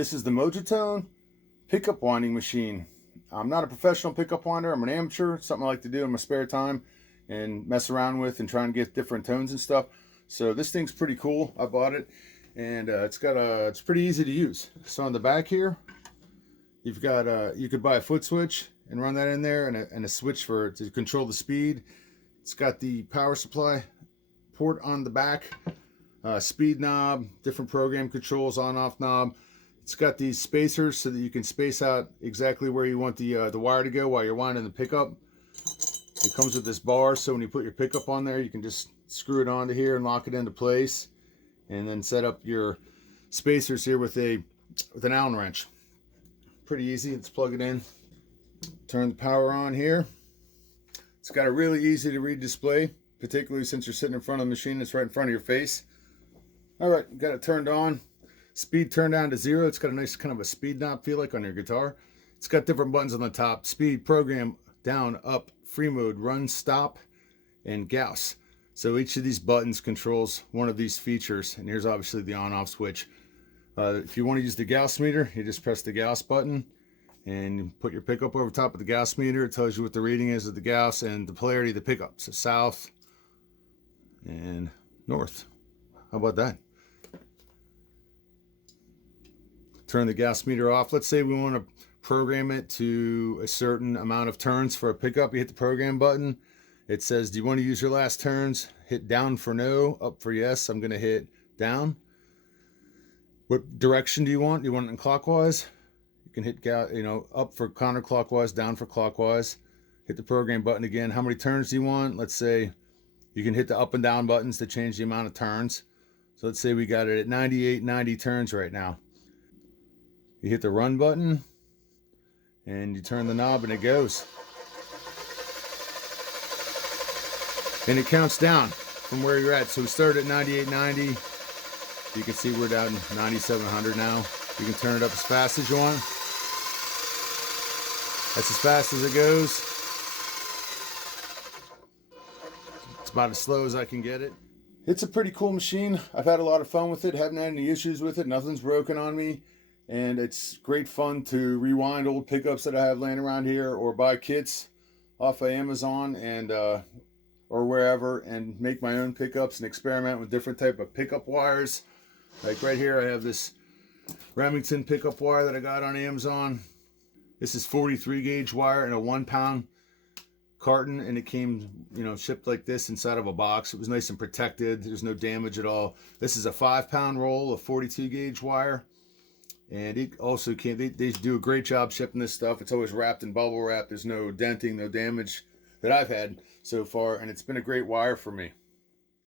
This is the Mojotone pickup winding machine. I'm not a professional pickup winder. I'm an amateur. It's something I like to do in my spare time and mess around with and try and get different tones and stuff. So this thing's pretty cool. I bought it, and it's pretty easy to use. So on the back here, you've got you could buy a foot switch and run that in there, and a switch to control the speed. It's got the power supply port on the back, speed knob, different program controls, on-off knob. It's got these spacers so that you can space out exactly where you want the wire to go while you're winding the pickup. It comes with this bar, so when you put your pickup on there, you can just screw it onto here and lock it into place, and then set up your spacers here with an Allen wrench. Pretty easy. Let's plug it in. Turn the power on here. It's got a really easy to read display, particularly since you're sitting in front of the machine. It's right in front of your face. All right, got it turned on. Speed turned down to 0. It's got a nice kind of a speed knob feel like on your guitar. It's got different buttons on the top: speed, program, down, up, free mode, run, stop, and Gauss. So each of these buttons controls one of these features, and here's obviously the on-off switch. If you want to use the Gauss meter, you just press the Gauss button and you put your pickup over top of the Gauss meter. It tells you what the reading is of the Gauss and the polarity of the pickup. So south and north. How about that? Turn the Gauss meter off. Let's say we want to program it to a certain amount of turns for a pickup. You hit the program button. It says, do you want to use your last turns? Hit down for no, up for yes. I'm going to hit down. What direction do you want? Do you want it in clockwise? You can hit up for counterclockwise, down for clockwise. Hit the program button again. How many turns do you want? Let's say you can hit the up and down buttons to change the amount of turns. So let's say we got it at 90 turns right now. You hit the run button and you turn the knob and it goes. And it counts down from where you're at. So we started at 9890. You can see we're down 9700 now. You can turn it up as fast as you want. That's as fast as it goes. It's about as slow as I can get it. It's a pretty cool machine. I've had a lot of fun with it. Haven't had any issues with it. Nothing's broken on me. And it's great fun to rewind old pickups that I have laying around here, or buy kits off of Amazon and or wherever, and make my own pickups and experiment with different type of pickup wires. Like right here, I have this Remington pickup wire that I got on Amazon. This is 43 gauge wire in a 1-pound carton, and it came, shipped like this inside of a box. It was nice and protected. There's no damage at all. This is a 5-pound roll of 42 gauge wire. And it also came, they do a great job shipping this stuff. It's always wrapped in bubble wrap. There's no denting, no damage that I've had so far. And it's been a great wire for me.